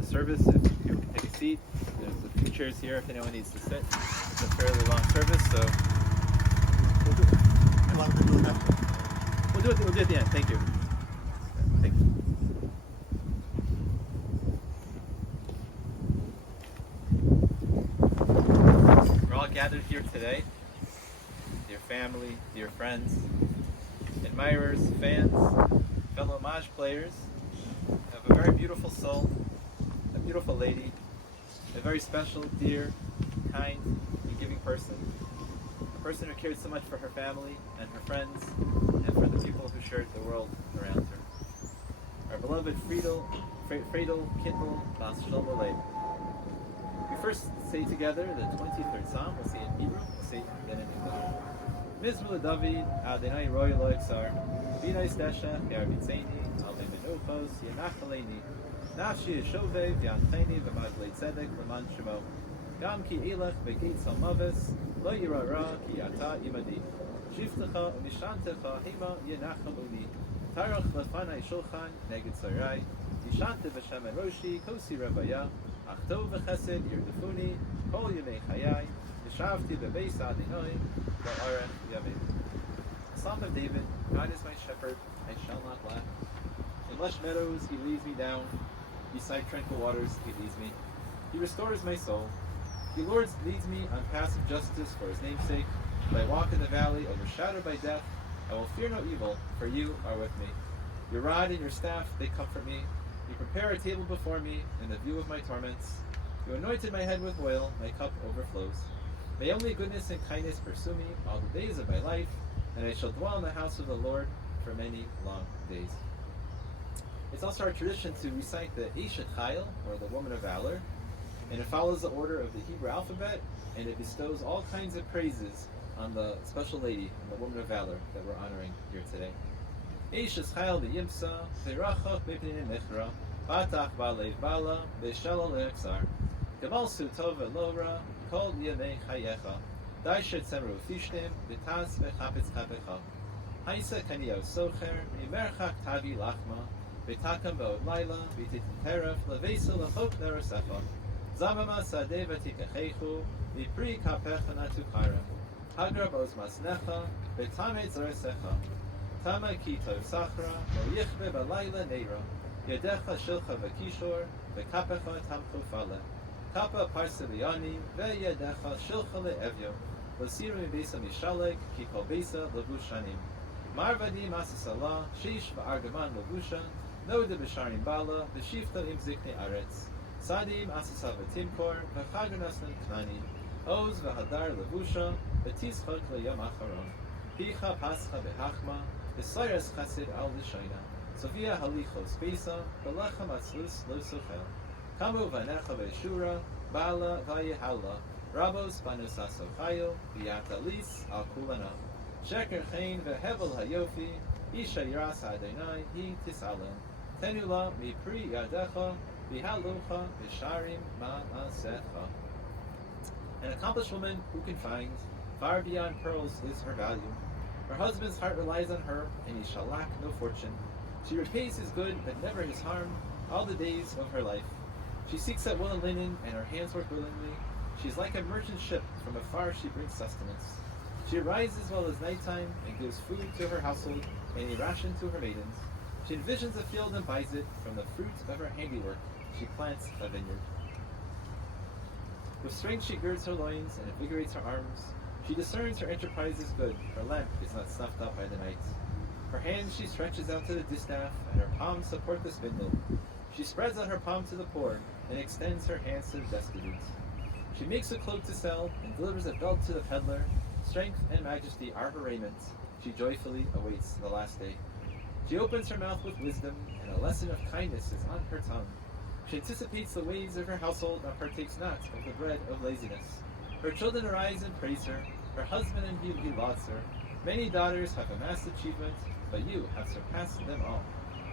start the service. If you can take a seat, there's a few chairs here if anyone needs to sit. It's a fairly long service, so we'll do it at the end. Thank you. Thank you. We're all gathered here today. Dear family, dear friends, admirers, fans, fellow Maj players, have a very beautiful soul, a beautiful lady, a very special, dear, kind, and giving person. A person who cared so much for her family and her friends and for the people who shared the world around her. Our beloved Frieda Kochman. We first say together the 23rd Psalm. We'll say it in Hebrew, we'll say it then in English. Mizmor David, Adonai roi lo eksar, B'nai stesha, Yarbitzeni, Alei Menuchos, Yenachaleni, Nafshi Yeshove, V'yancheni, V'maglei Tzedek, L'man Shemo, Gam ki elech v'geit salmaves, Lo yira ra, ki ata imadi, Shiftecha u'mishantecha, Hima yenachaluni, Tarach lefanai shulchan, Neged Sarai, Yishante v'shem Roshi, Kosi Revaya, Achtov v'chesed, Yirdefuni, Kol yemei chayai, Yishavti b'beis Adonai, V'arech yamin. Psalm of David, God is my shepherd, I shall not lack. In lush meadows he leads me down, beside tranquil waters he leads me. He restores my soul. The Lord leads me on paths of justice for his name's sake. If I walk in the valley overshadowed by death, I will fear no evil, for you are with me. Your rod and your staff, they comfort me. You prepare a table before me in the view of my torments. You anointed my head with oil, my cup overflows. May only goodness and kindness pursue me all the days of my life, and I shall dwell in the house of the Lord for many long days. It's also our tradition to recite the Eshet Chayil, or the Woman of Valor, and it follows the order of the Hebrew alphabet, and it bestows all kinds of praises on the special lady, the Woman of Valor, that we're honoring here today. Eshet Chayil v'yimsa, v'rachach mipnei nechra, batach ba'lev bala, v'shalal le'eksar, gamalsu tov ve'lora, kol yemei chayecha, daishet semru fishtem, v'taz v'chapetz chapecha, haisa kaniyao socher, v'merchak tavi lachma, v'takam ba'od laila, v'titin teref, levesa l'chok nerasecha, zamama sadeh v'tikachechu, v'pri kapecha natukara, hagra b'oz masnecha, v'tamet zoresecha, tama ki tov sachra, v'yichbe b'laila neira, yedecha shilcha v'kishor, v'kapecha tamchu fale, kapa parsa v'yani, v'yedecha shilcha le'evyo, l'siru m'besa mishalek, ki kol besa l'vushanim, marvadi masasala, shish v'argaman l'vusha, Noda b'sharim bala, v'shifta im zikne aretz. Sadim asasa v'timkor, v'chaganasnan knani. Oz v'hadar levusha, v'tizchok le'yom acharon. Picha pascha v'hachma, v'sayras chassid al l'shayna. Sofia halichos besa, v'lecha matzlus lo sochel. Kamu v'anecha v'eshura, bala v'yehala. Rabos banusas ochayo, v'yatalis al kulana. Sheker chein v'hevel hayofi, isha yiras Adonai, hi tisalem. Tenula mi pri yadecha, vihalucha, visharim ma'asecha. An accomplished woman who can find, far beyond pearls is her value. Her husband's heart relies on her, and he shall lack no fortune. She repays his good, but never his harm, all the days of her life. She seeks out wool and linen, and her hands work willingly. She is like a merchant ship, from afar she brings sustenance. She arises while it is nighttime, and gives food to her household, and a ration to her maidens. She envisions a field and buys it. From the fruit of her handiwork, she plants a vineyard. With strength she girds her loins and invigorates her arms. She discerns her enterprise is good. Her lamp is not snuffed out by the night. Her hands she stretches out to the distaff, and her palms support the spindle. She spreads out her palm to the poor, and extends her hands to the destitute. She makes a cloak to sell, and delivers a belt to the peddler. Strength and majesty are her raiment. She joyfully awaits the last day. She opens her mouth with wisdom, and a lesson of kindness is on her tongue. She anticipates the ways of her household and partakes not of the bread of laziness. Her children arise and praise her. Her husband and he lauds her. Many daughters have amassed achievement, but you have surpassed them all.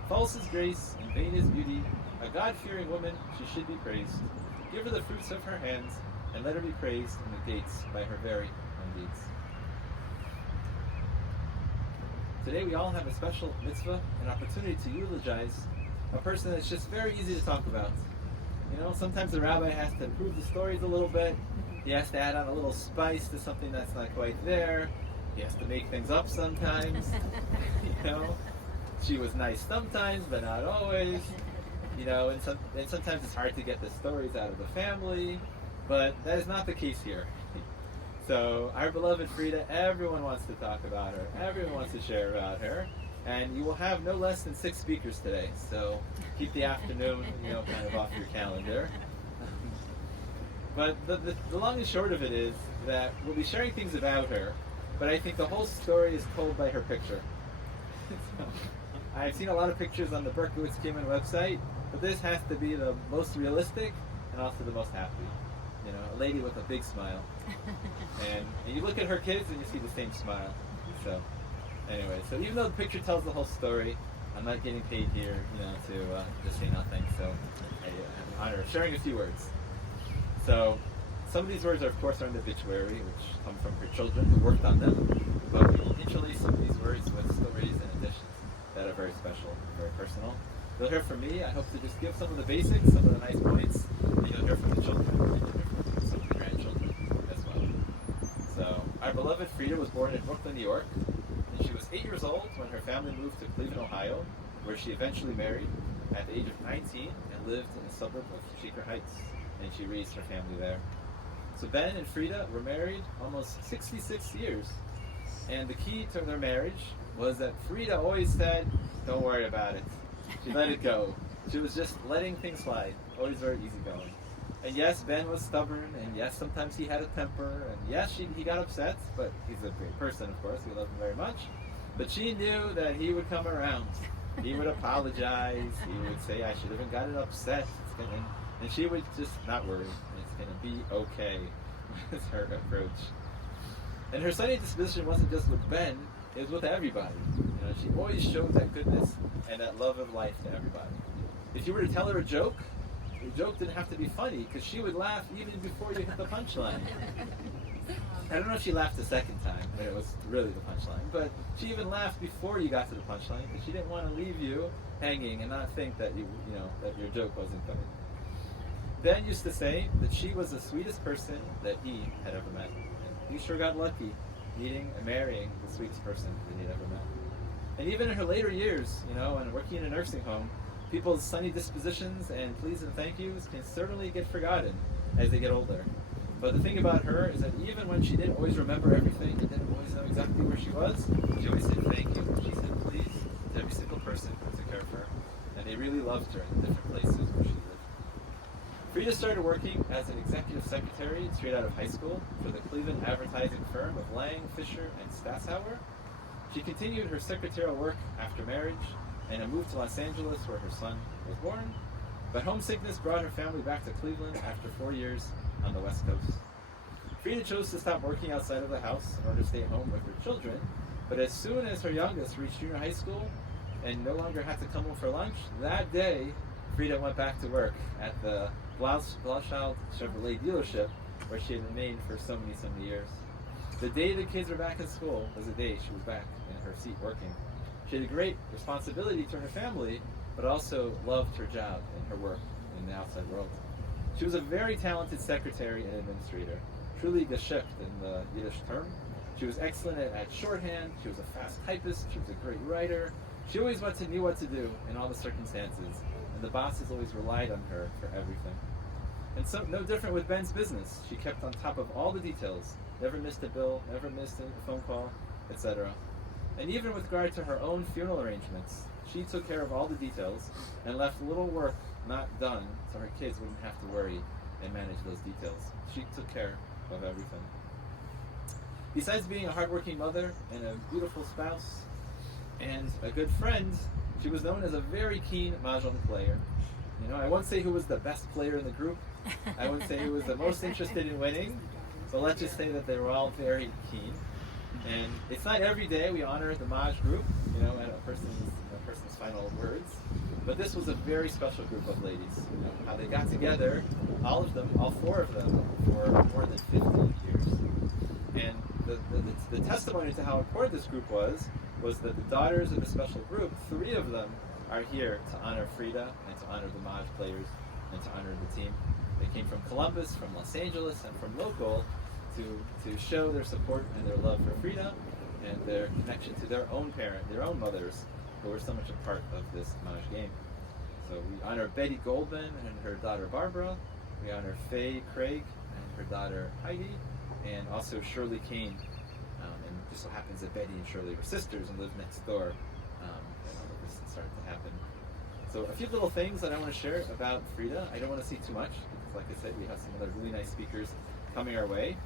False is grace, and vain is beauty. A God-fearing woman, she should be praised. Give her the fruits of her hands, and let her be praised in the gates by her very own deeds. Today we all have a special mitzvah, an opportunity to eulogize a person that's just very easy to talk about. sometimes the rabbi has to improve the stories a little bit. He has to add on a little spice to something that's not quite there. He has to make things up sometimes. She was nice sometimes, but not always. And sometimes it's hard to get the stories out of the family, but that is not the case here. So our beloved Frieda, everyone wants to talk about her. Everyone wants to share about her. And you will have no less than 6 speakers today. So keep the afternoon, kind of off your calendar. But the long and short of it is that we'll be sharing things about her, but I think the whole story is told by her picture. So, I've seen a lot of pictures on the Berkowitz-Kumin website, but this has to be the most realistic and also the most happy. A lady with a big smile. And you look at her kids and you see the same smile. So anyway, so even though the picture tells the whole story, I'm not getting paid here, to just say nothing. So I have the honor of sharing a few words. So some of these words, of course, are in the obituary, which come from her children who worked on them. But we interlace some of these words with stories and additions that are very special, very personal. You'll hear from me. I hope to just give some of the basics, some of the nice points, and you'll hear from the children, and you'll hear from some of the grandchildren as well. So our beloved Frieda was born in Brooklyn, New York, and she was 8 years old when her family moved to Cleveland, Ohio, where she eventually married at the age of 19 and lived in the suburb of Shaker Heights, and she raised her family there. So Ben and Frieda were married almost 66 years, and the key to their marriage was that Frieda always said, "Don't worry about it." She let it go. She was just letting things slide, always very easygoing. And yes, Ben was stubborn, and yes, sometimes he had a temper, and yes, he got upset, but he's a great person, of course, we love him very much. But she knew that he would come around. He would apologize, he would say, "I should have gotten upset," and she would just not worry, it's going to be okay. That's her approach. And her sunny disposition wasn't just with Ben, it was with everybody. She always showed that goodness and that love of life to everybody. If you were to tell her a joke, the joke didn't have to be funny, because she would laugh even before you hit the punchline. I don't know if she laughed the second time, when it was really the punchline, but she even laughed before you got to the punchline, because she didn't want to leave you hanging and not think that that your joke wasn't coming. Ben used to say that she was the sweetest person that he had ever met. And he sure got lucky meeting and marrying the sweetest person that he'd ever met. And even in her later years, and working in a nursing home, people's sunny dispositions and please and thank yous can certainly get forgotten as they get older. But the thing about her is that even when she didn't always remember everything and didn't always know exactly where she was, she always said thank you. She said please to every single person who took care of her. And they really loved her in the different places where she lived. Frieda started working as an executive secretary straight out of high school for the Cleveland advertising firm of Lang, Fisher, and Stasshauer. She continued her secretarial work after marriage and moved to Los Angeles where her son was born. But homesickness brought her family back to Cleveland after 4 years on the West Coast. Frieda chose to stop working outside of the house in order to stay home with her children, but as soon as her youngest reached junior high school and no longer had to come home for lunch, that day Frieda went back to work at the Blauschild Chevrolet dealership where she had remained for so many years. The day the kids were back in school was the day she was back in her seat working. She had a great responsibility to her family, but also loved her job and her work in the outside world. She was a very talented secretary and administrator, truly geschickt in the Yiddish term. She was excellent at shorthand, she was a fast typist, she was a great writer. She always knew what to do in all the circumstances, and the bosses always relied on her for everything. And so, no different with Ben's business. She kept on top of all the details, never missed a bill, never missed a phone call, etc. And even with regard to her own funeral arrangements, she took care of all the details and left little work not done so her kids wouldn't have to worry and manage those details. She took care of everything. Besides being a hardworking mother and a beautiful spouse and a good friend, she was known as a very keen mahjong player. I won't say who was the best player in the group. I wouldn't say who was the most interested in winning. So let's just say that they were all very keen. And it's not every day we honor the Maj group, at a person's final words. But this was a very special group of ladies. How they got together, all of them, all 4 of them, for more than 15 years. And the testimony to how important this group was that the daughters of the special group, 3 of them, are here to honor Frieda and to honor the Maj players and to honor the team. They came from Columbus, from Los Angeles, and from local to show their support and their love for Frieda and their connection to their own mothers, who were so much a part of this Maj game. So we honor Betty Goldman and her daughter Barbara. We honor Faye Craig and her daughter Heidi, and also Shirley Kane. And it just so happens that Betty and Shirley were sisters and lived next door. And all of this started to happen. So a few little things that I want to share about Frieda. I don't want to see too much, because like I said, we have some other really nice speakers coming our way.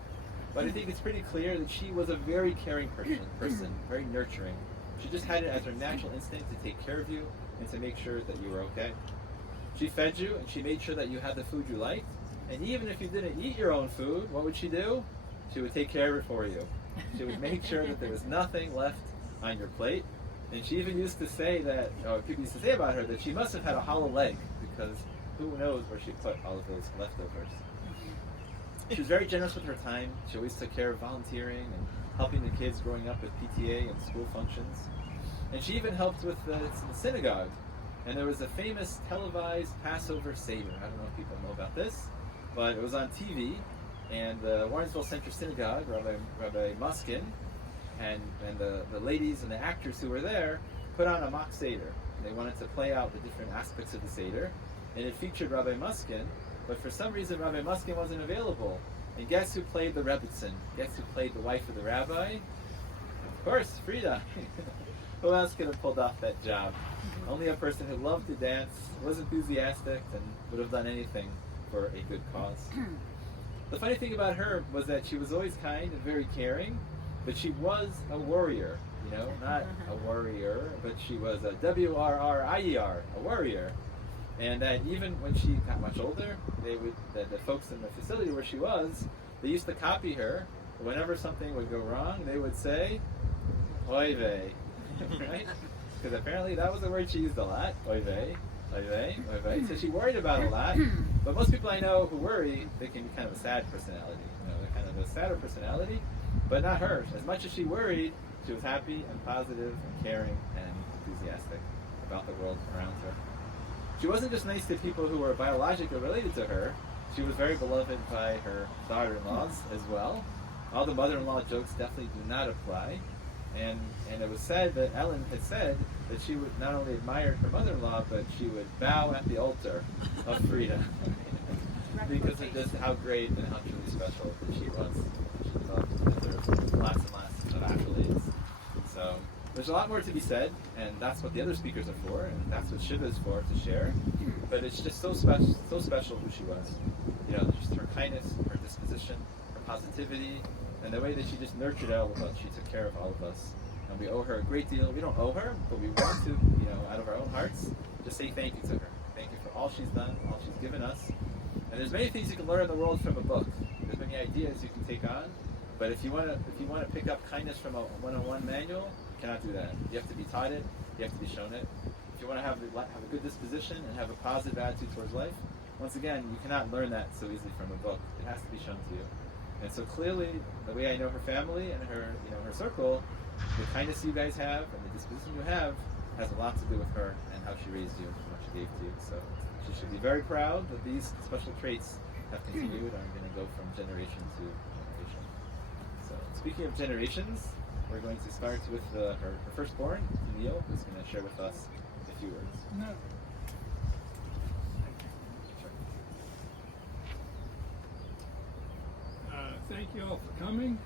But I think it's pretty clear that she was a very caring person, very nurturing. She just had it as her natural instinct to take care of you and to make sure that you were okay. She fed you, and she made sure that you had the food you liked. And even if you didn't eat your own food, what would she do? She would take care of it for you. She would make sure that there was nothing left on your plate. And she even used to say that, or people used to say about her, that she must have had a hollow leg, because who knows where she put all of those leftovers. She was very generous with her time. She always took care of volunteering and helping the kids growing up with PTA and school functions. And she even helped with the synagogue. And there was a famous televised Passover Seder. I don't know if people know about this, but it was on TV. And the Warrensville Center Synagogue, Rabbi Muskin, and the ladies and the actors who were there put on a mock Seder. They wanted to play out the different aspects of the Seder. And it featured Rabbi Muskin, but for some reason Rabbi Muskin wasn't available. And guess who played the Rebbitzin? Guess who played the wife of the rabbi? Of course, Frieda. Who else could have pulled off that job? Only a person who loved to dance, was enthusiastic, and would have done anything for a good cause. The funny thing about her was that she was always kind and very caring, but she was a warrior, not a warrior, but she was a W-R-R-I-E-R, a warrior. And that even when she got much older, the folks in the facility where she was, they used to copy her. Whenever something would go wrong, they would say, oy vey, right? Because apparently that was a word she used a lot, oy vey, oy vey, oy vey. So she worried about it a lot. But most people I know who worry, they can be kind of a sad personality. They're kind of a sadder personality, but not her. As much as she worried, she was happy and positive and caring and enthusiastic about the world around her. She wasn't just nice to people who were biologically related to her. She was very beloved by her daughter-in-laws as well. All the mother-in-law jokes definitely do not apply. And it was said that Ellen had said that she would not only admire her mother-in-law, but she would bow at the altar of Frieda because of just how great and how truly special that she was. She deserved lots and lots of accolades. So there's a lot more to be said, and that's what the other speakers are for, and that's what Shiva is for, to share. But it's just so special who she was. Just her kindness, her disposition, her positivity, and the way that she just nurtured all of us. She took care of all of us. And we owe her a great deal. We don't owe her, but we want to, out of our own hearts, just say thank you to her. Thank you for all she's done, all she's given us. And there's many things you can learn in the world from a book. There's many ideas you can take on. But if you want to pick up kindness from a one-on-one manual, you cannot do that. You have to be taught it. You have to be shown it. If you want to have a good disposition and have a positive attitude towards life, once again, you cannot learn that so easily from a book. It has to be shown to you. And so clearly, the way I know her family and her circle, the kindness you guys have and the disposition you have has a lot to do with her and how she raised you and what she gave to you. So she should be very proud that these special traits have continued and are going to go from generation to generation. So speaking of generations, we're going to start with her firstborn, Neil, who's going to share with us a few words. No. Thank you all for coming.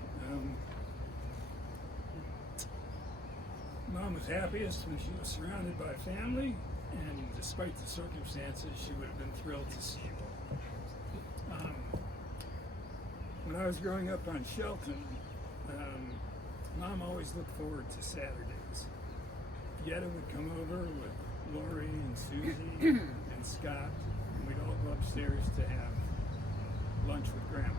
Mom was happiest when she was surrounded by family, and despite the circumstances, she would have been thrilled to see you. When I was growing up on Shelton, Mom always looked forward to Saturdays. Yetta would come over with Lori and Susie and Scott, and we'd all go upstairs to have lunch with Grandma.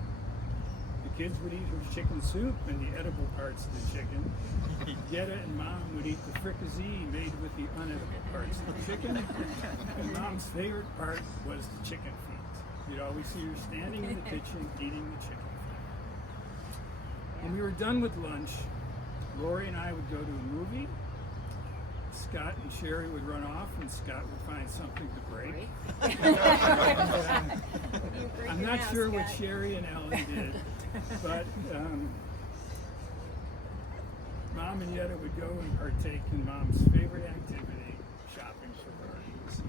The kids would eat her chicken soup and the edible parts of the chicken. Yetta and Mom would eat the fricassee made with the unedible parts of the chicken. And Mom's favorite part was the chicken feet. You'd always see her standing in the kitchen eating the chicken feet. When we were done with lunch, Lori and I would go to a movie. Scott and Sherry would run off, and Scott would find something to break. I'm not sure what Sherry and Ellen did, but Mom and Yetta would go and partake in Mom's favorite activity, shopping for parties.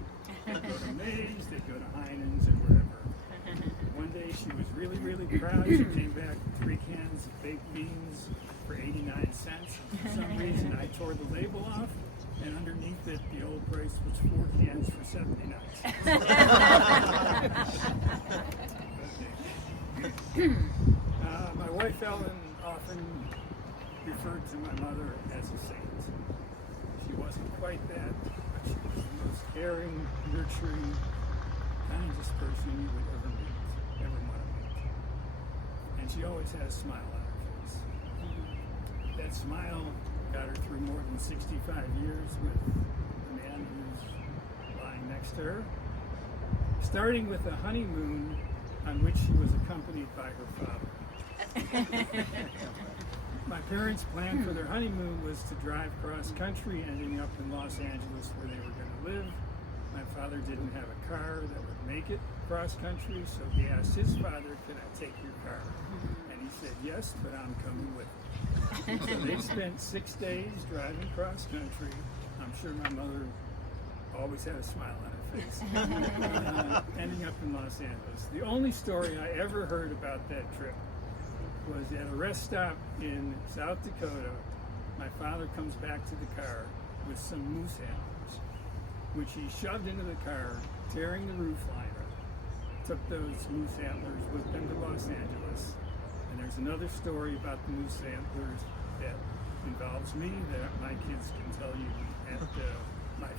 They'd go to Mays, they'd go to Heinen's, and wherever. One day she was really, really proud. She came back with 3 cans of baked beans for 89 cents. For some reason, I tore the label off, and underneath it, the old price was 4 cans for 79 cents. My wife Ellen often referred to my mother as a saint. She wasn't quite that, but she was the most caring, nurturing, kindest person you would ever want to meet. And she always had a smile on her face. That smile got her through more than 65 years with the man who's lying next to her, starting with a honeymoon on which she was accompanied by her father. My parents' plan for their honeymoon was to drive cross country, ending up in Los Angeles where they were going to live. My father didn't have a car that would make it cross country, so he asked his father, "Can I take your car?" And he said, "Yes, but I'm coming with you." So they spent 6 days driving cross country. I'm sure my mother always had a smile on her face. Ending up in Los Angeles. The only story I ever heard about that trip was at a rest stop in South Dakota. My father comes back to the car with some moose antlers, which he shoved into the car, tearing the roof liner, took those moose antlers with him to Los Angeles. And there's another story about the moose antlers that involves me that my kids can tell you at my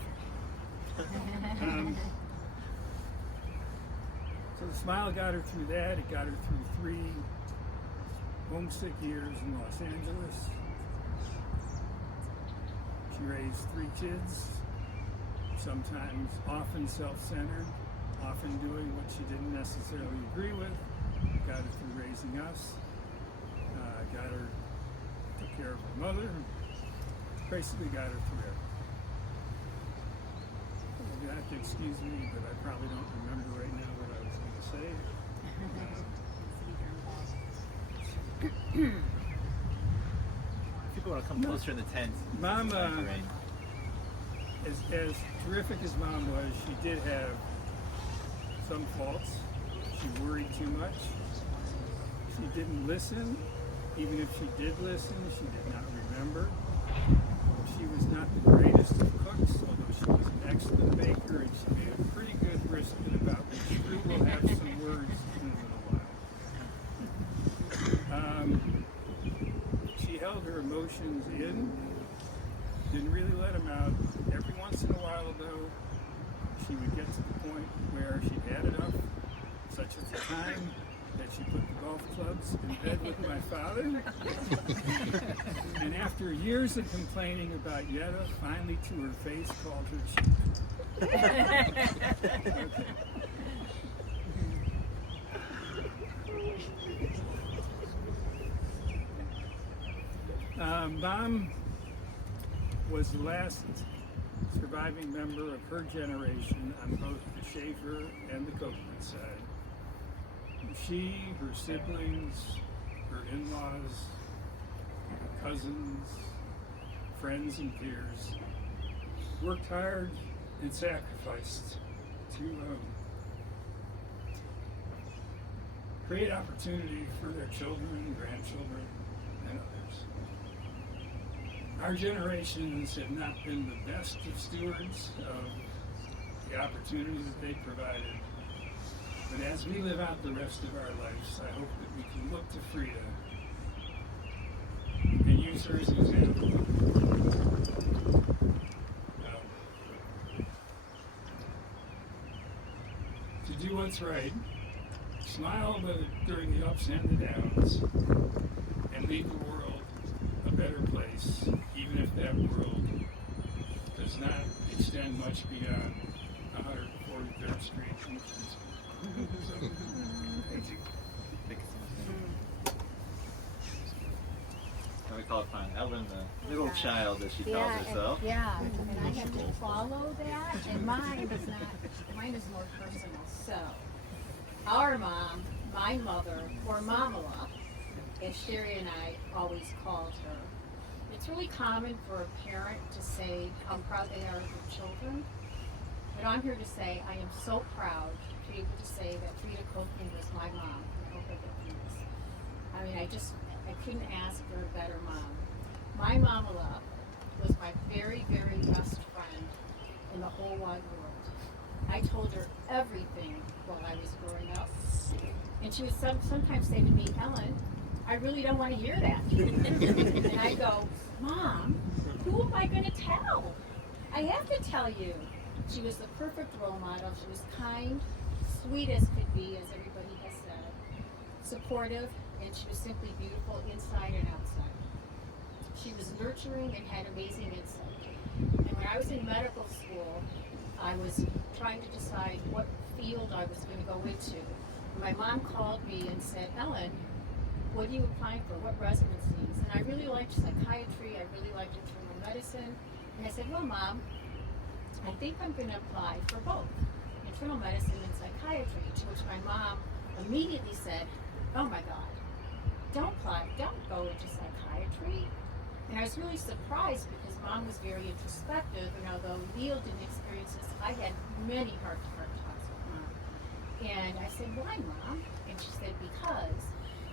So the smile got her through that. It got her through 3 homesick years in Los Angeles. She raised 3 kids, sometimes often self-centered, often doing what she didn't necessarily agree with. Got her through raising us. Took care of her mother. Basically got her through everything. You have to excuse me, but I probably don't remember right now what I was going to say. People want to come closer in the tent. Mom, as terrific as Mom was, she did have some faults. She worried too much. She didn't listen. Even if she did listen, she did not remember. She was not the greatest of cooks, although she was an excellent baker, and she made a pretty good brisket about which Drew will have some words in a little while. She held her emotions in, didn't really let them out. Every once in a while, though, she would get to the point where she'd had enough, such as the time that she put the golf clubs in bed with my father. And after years of complaining about Yetta, finally to her face called her cheap. Mom was the last surviving member of her generation on both the Schaefer and the Kochman side. She, her siblings, her in-laws, her cousins, friends and peers worked hard and sacrificed to create opportunity for their children, grandchildren, and others. Our generations have not been the best of stewards of the opportunity that they provided. But as we live out the rest of our lives, I hope that we can look to Frieda and use her as an example. To do what's right, smile during the ups and the downs, and leave the world a better place, even if that world does not extend much beyond 143rd Street. Thank you. we call it fun, Ellen, the middle child, as she calls herself. And I have to follow that, and mine is more personal. So, our mom, my mother, or Mamala, as Sherry and I always called her. It's really common for a parent to say how proud they are of their children, but I'm here to say I am so proud to be able to say that Frieda Kochman was my mom. I hope I get through this. I mean, I couldn't ask for a better mom. My Mamala was my very, very best friend in the whole wide world. I told her everything while I was growing up. And she would sometimes say to me, Ellen, I really don't want to hear that. And I go, Mom, who am I going to tell? I have to tell you. She was the perfect role model. She was kind, sweet as could be, as everybody has said, supportive, and she was simply beautiful inside and outside. She was nurturing and had amazing insight. And when I was in medical school, I was trying to decide what field I was going to go into. My mom called me and said, Ellen, what are you applying for? What residencies? And I really liked psychiatry. I really liked internal medicine. And I said, well, Mom, I think I'm going to apply for both, internal medicine and psychiatry. To which my mom immediately said, oh my God, don't go into psychiatry. And I was really surprised because Mom was very introspective, and although Neil didn't experience this, I had many heart-to-heart talks with Mom. And I said, why, Mom? And she said, because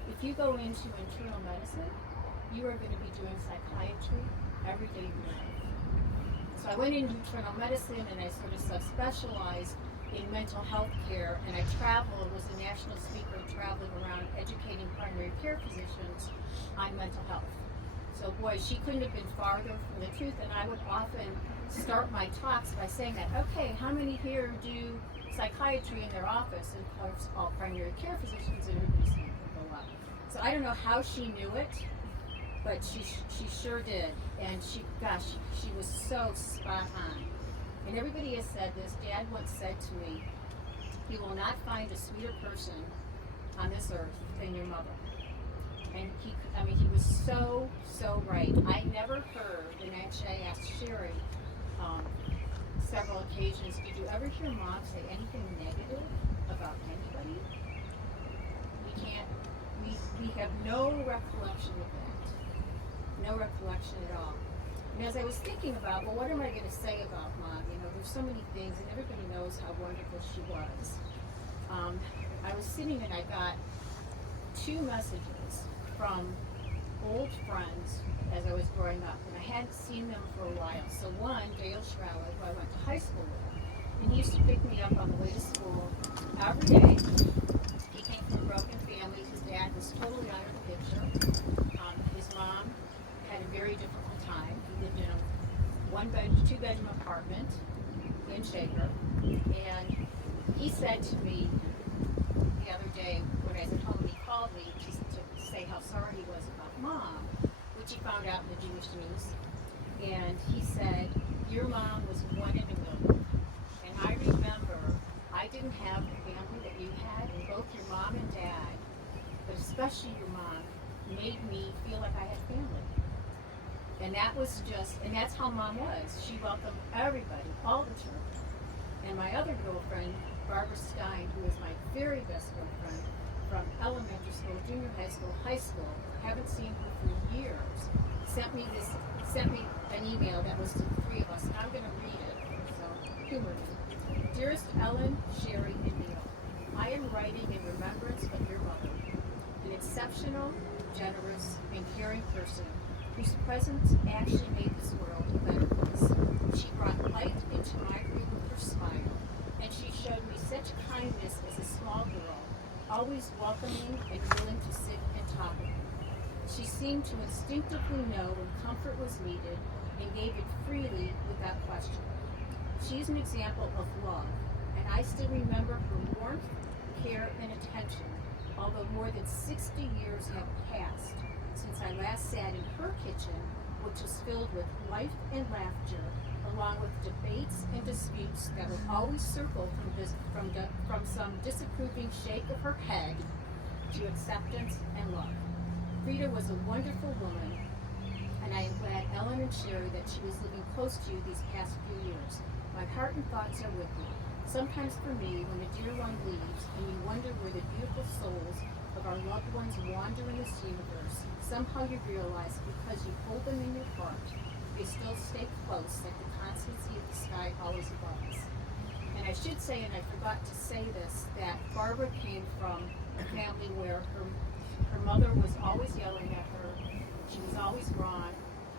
if you go into internal medicine, you are going to be doing psychiatry every day of your life. So I went into internal medicine, and I sort of subspecialized in mental health care, and I traveled, was a national speaker traveling around educating primary care physicians on mental health. So boy, she couldn't have been farther from the truth, and I would often start my talks by saying that, okay, how many here do psychiatry in their office? And of course, all primary care physicians, and everybody's saying go up. So I don't know how she knew it, but she sure did. And she was so spot on. And everybody has said this. Dad once said to me, you will not find a sweeter person on this earth than your mother. And he was so right. I never heard, and actually I asked Sherry several occasions, did you ever hear Mom say anything negative about anybody? We have no recollection of that. No recollection at all. And as I was thinking about, well, what am I going to say about Mom? You know, there's so many things, and everybody knows how wonderful she was. I was sitting and I got 2 messages from old friends as I was growing up, and I hadn't seen them for a while. So one, Dale Shroud, who I went to high school with, and he used to pick me up on the way to school every day. He came from a broken family. His dad was totally out of the picture. His mom had a very difficult time. He lived in a 2-bedroom apartment in Shaker, and he said to me the other day when I was at home, he called me just to say how sorry he was about Mom, which he found out in the Jewish news. And he said, your mom was one in a million. And I remember I didn't have the family that you had, and both your mom and dad, but especially your mom, made me feel like I had family. And that was and that's how Mom was. She welcomed everybody, all the children. And my other girlfriend, Barbara Stein, who was my very best girlfriend from elementary school, junior high school, haven't seen her for years, sent me an email that was to the 3 of us, and I'm going to read it, so humor me. Dearest Ellen, Sherry, and Neil, I am writing in remembrance of your mother, an exceptional, generous, and caring person whose presence actually made this world a better place. She brought light into my room with her smile, and she showed me such kindness as a small girl, always welcoming and willing to sit and talk with me. She seemed to instinctively know when comfort was needed and gave it freely without question. She's an example of love, and I still remember her warmth, care, and attention, although more than 60 years have passed since I last sat in her kitchen, which was filled with life and laughter, along with debates and disputes that would always circle from some disapproving shake of her head to acceptance and love. Frieda was a wonderful woman and I am glad Ellen and Sherry that she was living close to you these past few years. My heart and thoughts are with you. Sometimes for me, when a dear one leaves, and you wonder where the beautiful souls of our loved ones wander in this universe, somehow you realize because you hold them in your heart, they still stay close like the constancy of the sky always above us. And I should say, and I forgot to say this, that Barbara came from a family where her mother was always yelling at her. She was always wrong.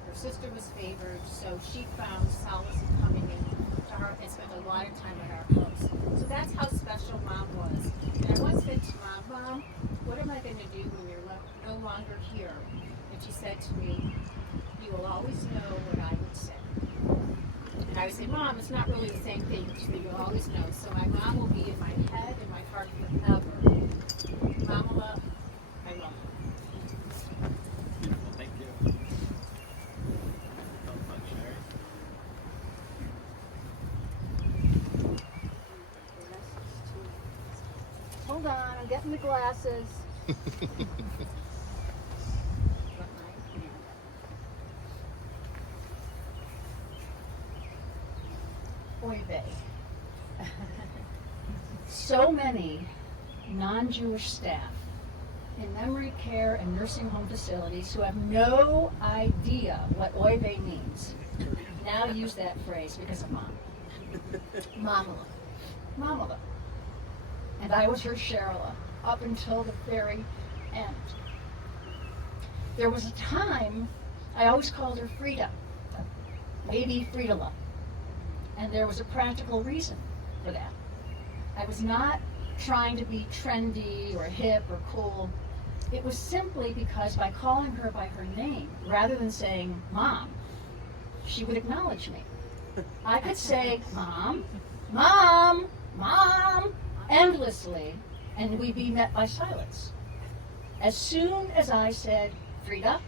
Her sister was favored, so she found solace in coming in to her and spent a lot of time at our house. So that's how special Mom was. And I once said to Mom, what am I going to do when you're no longer here? And she said to me, you will always know what I would say. And I would say, Mom, it's not really the same thing, so you'll always know. So my mom will be in my head and my heart forever. Mama, I love you. Beautiful, thank you. Felt fun, Sherry. Hold on, I'm getting the glasses. Oy vey. So many non-Jewish staff in memory care and nursing home facilities who have no idea what oy vey means now use that phrase because of Mom. Mamala. And I was her Sherila up until the very end. There was a time I always called her Frieda, maybe Friedala. And there was a practical reason for that. I was not trying to be trendy or hip or cool. It was simply because by calling her by her name, rather than saying Mom, she would acknowledge me. I could say Mom, Mom, Mom, endlessly, and we'd be met by silence. As soon as I said Frieda,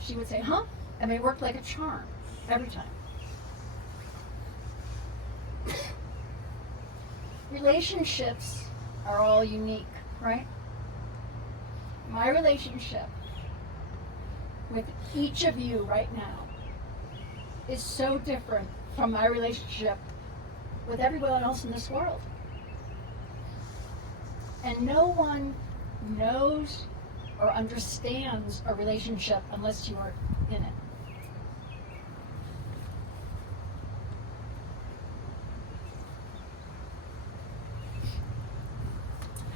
she would say, huh? And it worked like a charm every time. Relationships are all unique, right? My relationship with each of you right now is so different from my relationship with everyone else in this world. And no one knows or understands a relationship unless you are in it.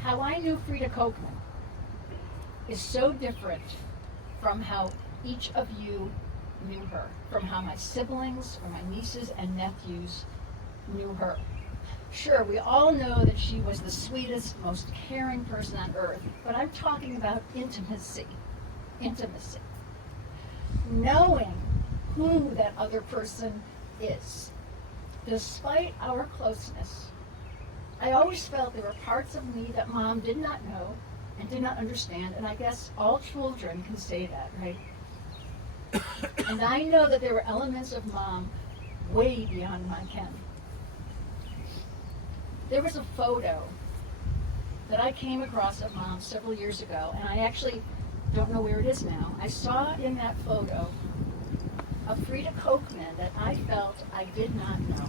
How I knew Frieda Kochman is so different from how each of you knew her, from how my siblings or my nieces and nephews knew her. Sure, we all know that she was the sweetest, most caring person on earth, but I'm talking about intimacy. Intimacy. Knowing who that other person is. Despite our closeness, I always felt there were parts of me that Mom did not know and did not understand, and I guess all children can say that, right? And I know that there were elements of Mom way beyond my ken. There was a photo that I came across of Mom several years ago, and I actually don't know where it is now. I saw in that photo a Frieda Kochman that I felt I did not know.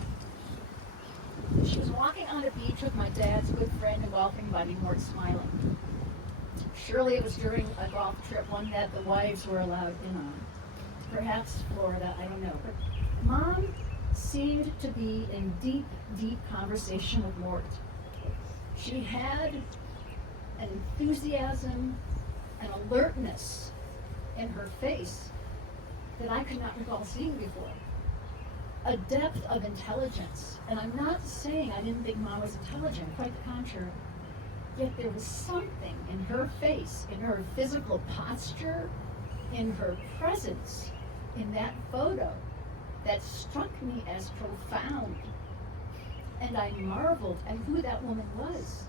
She was walking on a beach with my dad's good friend and golfing buddy, Mort Smiling. Surely it was during a golf trip, one that the wives were allowed in on. Perhaps Florida, I don't know. But Mom seemed to be in deep, deep conversation with Mort. She had an enthusiasm, an alertness in her face that I could not recall seeing before. A depth of intelligence. And I'm not saying I didn't think Mom was intelligent, quite the contrary. Yet there was something in her face, in her physical posture, in her presence, in that photo, that struck me as profound. And I marveled at who that woman was.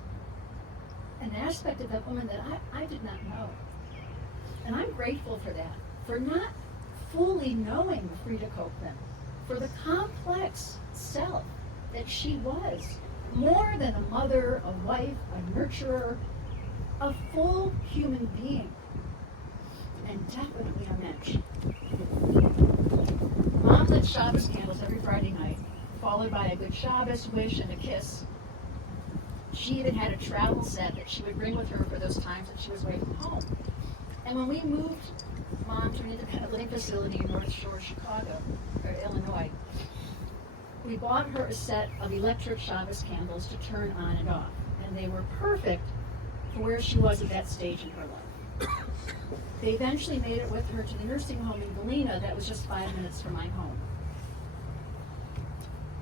An aspect of that woman that I did not know. And I'm grateful for that, for not fully knowing Frieda Kochman, for the complex self that she was, more than a mother, a wife, a nurturer, a full human being. and definitely a mensch. Mom lit Shabbos candles every Friday night, followed by a good Shabbos wish and a kiss. She even had a travel set that she would bring with her for those times that she was away from home. And when we moved Mom to an independent living facility in North Shore, Chicago, or Illinois, we bought her a set of electric Shabbos candles to turn on and off. And they were perfect for where she was at that stage in her life. They eventually made it with her to the nursing home in Galena that was just 5 minutes from my home.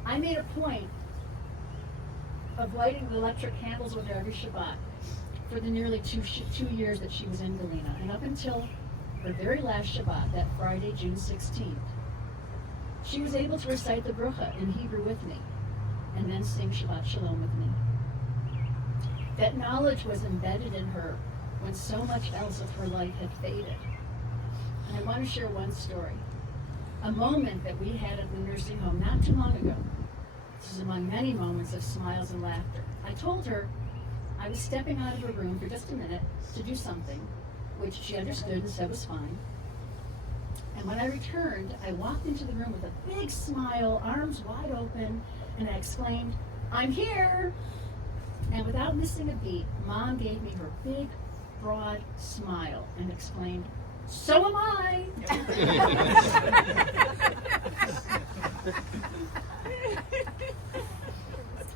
I made a point of lighting the electric candles with her every Shabbat for the nearly two years that she was in Galena, and up until her very last Shabbat, that Friday, June 16th. She was able to recite the Brucha in Hebrew with me, and then sing Shabbat Shalom with me. That knowledge was embedded in her when so much else of her life had faded. And I want to share one story. A moment that we had at the nursing home not too long ago. This is among many moments of smiles and laughter. I told her I was stepping out of her room for just a minute to do something, which she understood and said was fine. And when I returned, I walked into the room with a big smile, arms wide open, and I exclaimed, "I'm here!" And without missing a beat, Mom gave me her big, broad smile and exclaimed, "So am I!"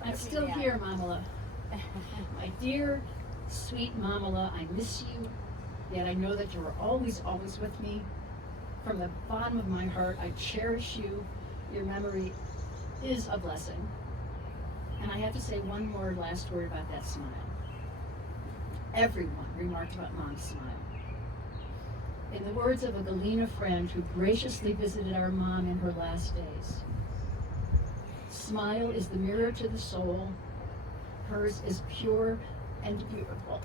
I'm still here, Mamala. My dear, sweet Mamala, I miss you, yet I know that you are always, always with me. From the bottom of my heart, I cherish you. Your memory is a blessing. And I have to say one more last word about that smile. Everyone remarked about Mom's smile. In the words of a Galena friend who graciously visited our mom in her last days, smile is the mirror to the soul. Hers is pure and beautiful.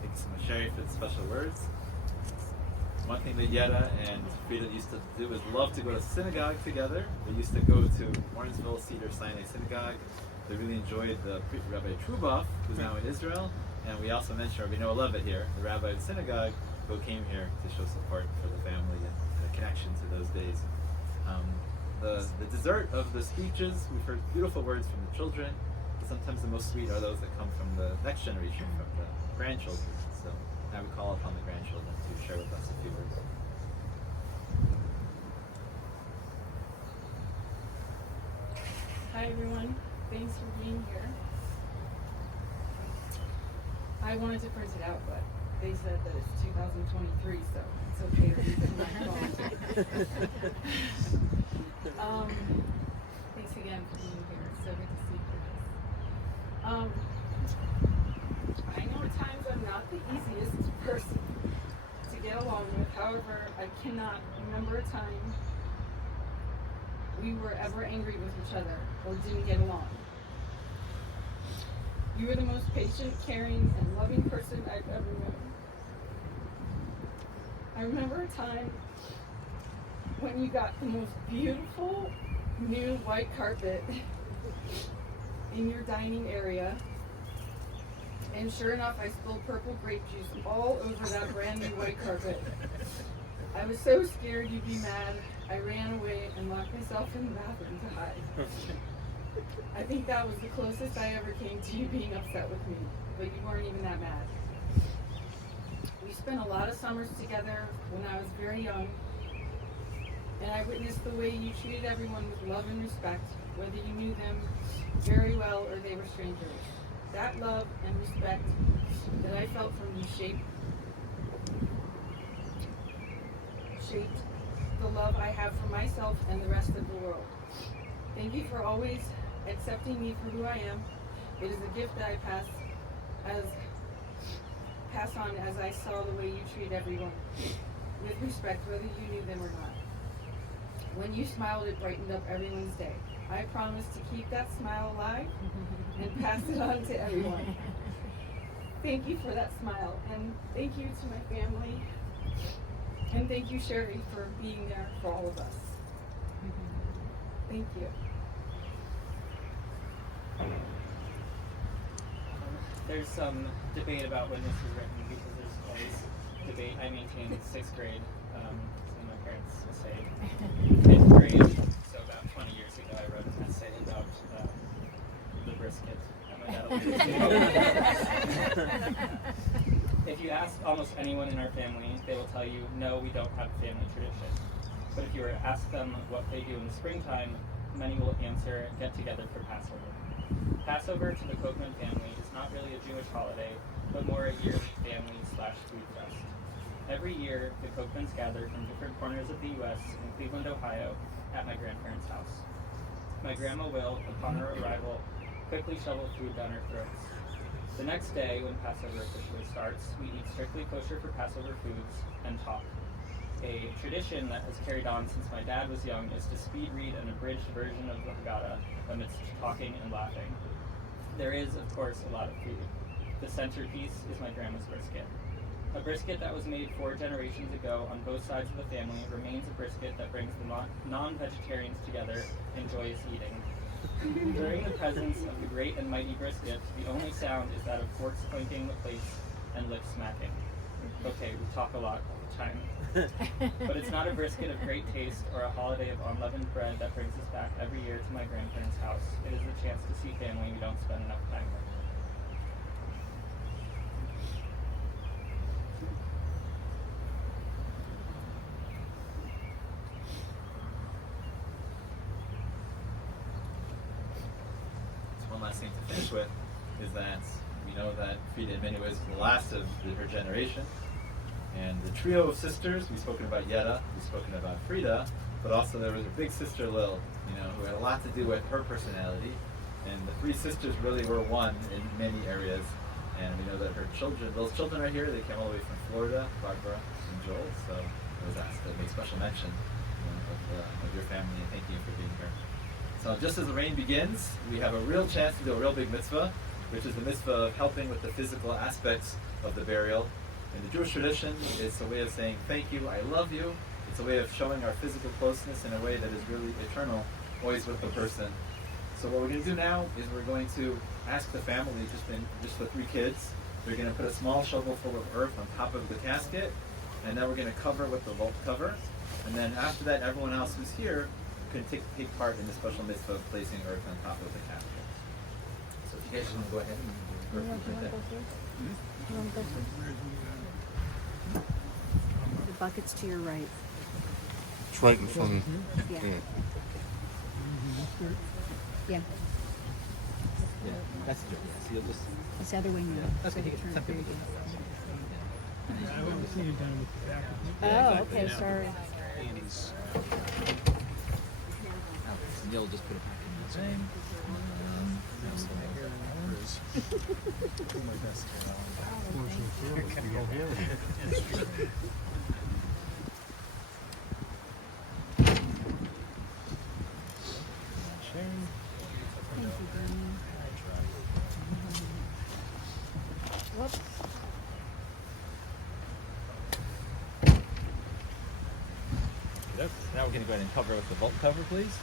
Thank you so much, Sherry, for the special words. One thing that Yetta and Frieda used to do is love to go to synagogue together. They used to go to Warrensville Cedar Sinai Synagogue. They really enjoyed the Rabbi Truboff, who's now in Israel, and we also mentioned Rabbi Noah Levitt here, the rabbi of the synagogue, who came here to show support for the family and the connection to those days. The dessert of the speeches, we've heard beautiful words from the children, but sometimes the most sweet are those that come from the next generation, from the grandchildren. So I would call upon the grandchildren to share with us a few words. Hi everyone, thanks for being here. I wanted to print it out, but they said that it's 2023, so it's okay to read it on my phone. Thanks again for being here. It's so good to see you. I know at times I'm not the easiest person to get along with. However, I cannot remember a time we were ever angry with each other or didn't get along. You were the most patient, caring, and loving person I've ever known. I remember a time when you got the most beautiful new white carpet in your dining area, and sure enough, I spilled purple grape juice all over that brand new white carpet. I was so scared you'd be mad, I ran away and locked myself in the bathroom to hide. I think that was the closest I ever came to you being upset with me, but you weren't even that mad. We spent a lot of summers together when I was very young, and I witnessed the way you treated everyone with love and respect, whether you knew them very well or they were strangers. That love and respect that I felt from you shaped the love I have for myself and the rest of the world. Thank you for always accepting me for who I am. It is a gift that I pass on as I saw the way you treat everyone with respect, whether you knew them or not. When you smiled, it brightened up everyone's day. I promise to keep that smile alive and pass it on to everyone. Thank you for that smile, and thank you to my family, and thank you, Sherry, for being there for all of us. Thank you. There's some debate about when this was written because there's always debate. I maintain 6th grade. Some of my parents say 5th grade. So about 20 years ago, I wrote an essay about the brisket. And my dad always If you ask almost anyone in our family, they will tell you, no, we don't have a family tradition. But if you were to ask them what they do in the springtime, many will answer, get together for Passover. Passover to the Kochman family is not really a Jewish holiday, but more a yearly family/food fest. Every year, the Kochmans gather from different corners of the U.S. and Cleveland, Ohio, at my grandparents' house. My grandma will, upon her arrival, quickly shovel food down her throats. The next day, when Passover officially starts, we eat strictly kosher for Passover foods and talk. A tradition that has carried on since my dad was young is to speed read an abridged version of the Haggadah amidst talking and laughing. There is, of course, a lot of food. The centerpiece is my grandma's brisket. A brisket that was made 4 generations ago on both sides of the family remains a brisket that brings the non-vegetarians together in joyous eating. During the presence of the great and mighty brisket, the only sound is that of forks clinking the plates and lips smacking. Okay, we talk a lot all the time. But it's not a brisket of great taste or a holiday of unleavened bread that brings us back every year to my grandparents' house. It is a chance to see family we don't spend enough time with. One last thing to finish with is that we know that Frieda in many ways is the last of her generation. And the trio of sisters, we've spoken about Yetta, we've spoken about Frieda, but also there was her big sister Lil, who had a lot to do with her personality. And the 3 sisters really were one in many areas. And we know that her children, Lil's children are here. They came all the way from Florida, Barbara and Joel. So I was asked to make special mention of your family, and thank you for being here. So just as the rain begins, we have a real chance to do a real big mitzvah, which is the mitzvah of helping with the physical aspects of the burial. In the Jewish tradition, it's a way of saying thank you, I love you. It's a way of showing our physical closeness in a way that is really eternal, always with the person. So what we're going to do now is we're going to ask the family, just the 3 kids, they're going to put a small shovel full of earth on top of the casket, and then we're going to cover with the vault cover. And then after that, everyone else who's here can take part in the special mitzvah of placing earth on top of the casket. So if you guys just want to go ahead and do earth right there. The bucket's to your right. It's right in front. Yeah. Yeah. Yeah, that's the joke. So you'll just... It's the other way now. That's So okay. you turn Some it very people do good. I want to see you done with the back. Oh, okay, sorry. And you'll just put it back in the same. Whoops. Now we're going to go ahead and cover with the vault cover, please.